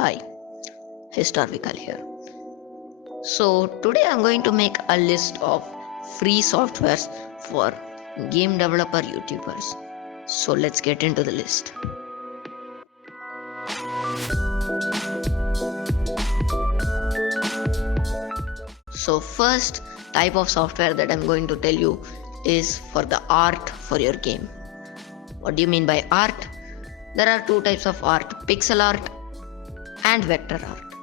Hi, Historical here. So today I'm going to make a list of free softwares for game developer YouTubers. So let's get into the list. So first type of software that I'm going to tell you is for the art for your game. What do you mean by art? There are two types of art, pixel art and vector art.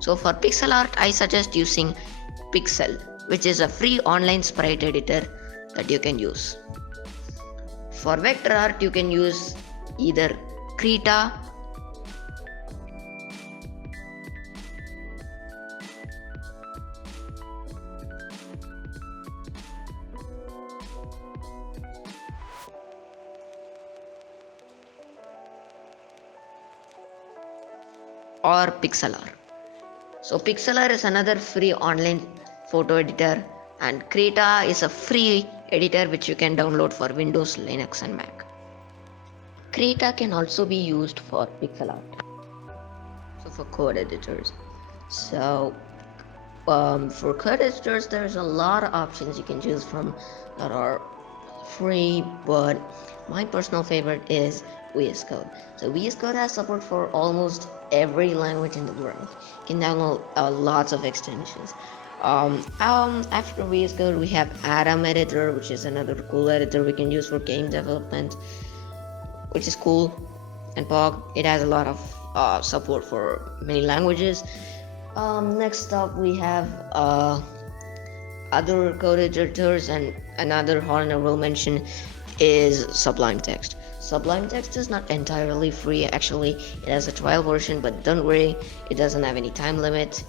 So for pixel art, I suggest using Pixel, which is a free online sprite editor that you can use. For vector art, you can use either Krita or Pixlr. So Pixlr is another free online photo editor, and Krita is a free editor which you can download for Windows, Linux and Mac. Krita can also be used for pixel art, so for code editors. So for code editors, there's a lot of options you can choose from that are free, but my personal favorite is VS Code. So VS Code has support for almost every language in the world. You can download lots of extensions. After VS Code, we have Atom Editor, which is another cool editor we can use for game development, which is cool. And POG, it has a lot of support for many languages. Next up, we have other code editors, and another honorable mention is Sublime Text. Sublime Text is not entirely free, actually. It has a trial version, but don't worry, it doesn't have any time limit.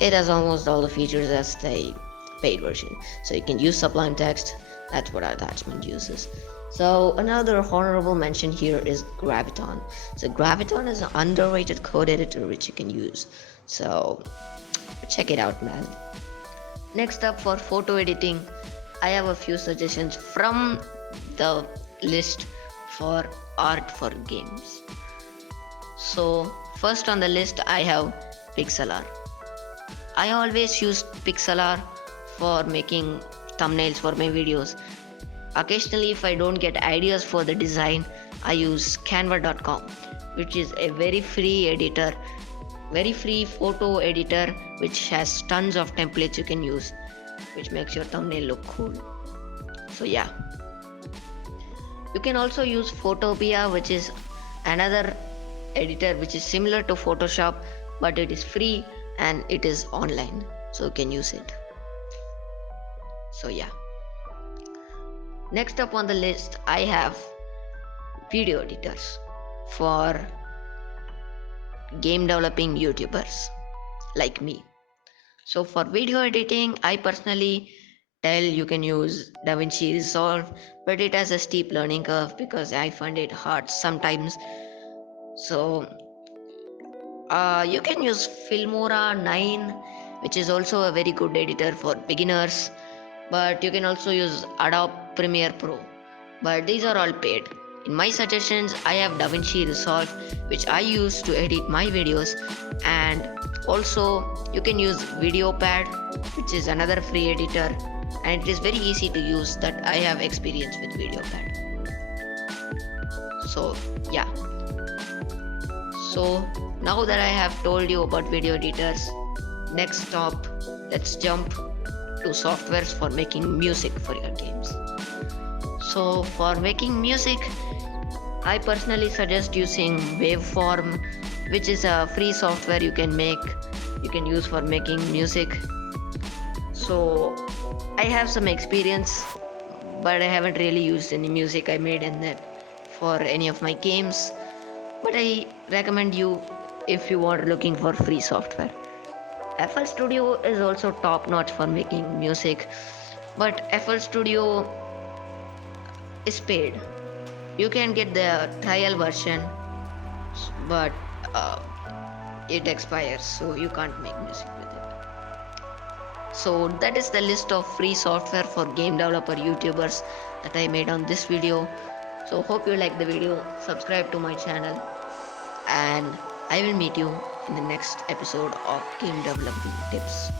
It has almost all the features as the paid version. So you can use Sublime Text, that's what our attachment uses. So another honorable mention here is Graviton. So Graviton is an underrated code editor which you can use. So check it out, man. Next up, for photo editing, I have a few suggestions from the list for art for games. So first on the list, I have Pixlr. I always use Pixlr for making thumbnails for my videos. Occasionally, if I don't get ideas for the design, I use canva.com, which is a very free editor, very free photo editor, which has tons of templates you can use, which makes your thumbnail look cool. So yeah, you can also use Photopea, which is another editor which is similar to Photoshop, but it is free and it is online, so you can use it. So yeah, next up on the list, I have video editors for game developing YouTubers like me. So for video editing, I personally tell you can use DaVinci Resolve, but it has a steep learning curve because I find it hard sometimes. So you can use Filmora 9, which is also a very good editor for beginners, but you can also use Adobe Premiere Pro, but these are all paid. In my suggestions, I have DaVinci Resolve, which I use to edit my videos, and also you can use VideoPad, which is another free editor, and it is very easy to use. That I have experience with VideoPad. So yeah, so now that I have told you about video editors, next stop, let's jump to softwares for making music for your games. So for making music, I personally suggest using Waveform, which is a free software you can use for making music. So I have some experience, but I haven't really used any music I made in it for any of my games, but I recommend you if you are looking for free software. FL Studio is also top notch for making music, but FL Studio is paid. You can get the trial version, but it expires, so you can't make music with it. So that is the list of free software for game developer YouTubers that I made on this video. So hope you like the video, subscribe to my channel, and I will meet you in the next episode of Game Development Tips.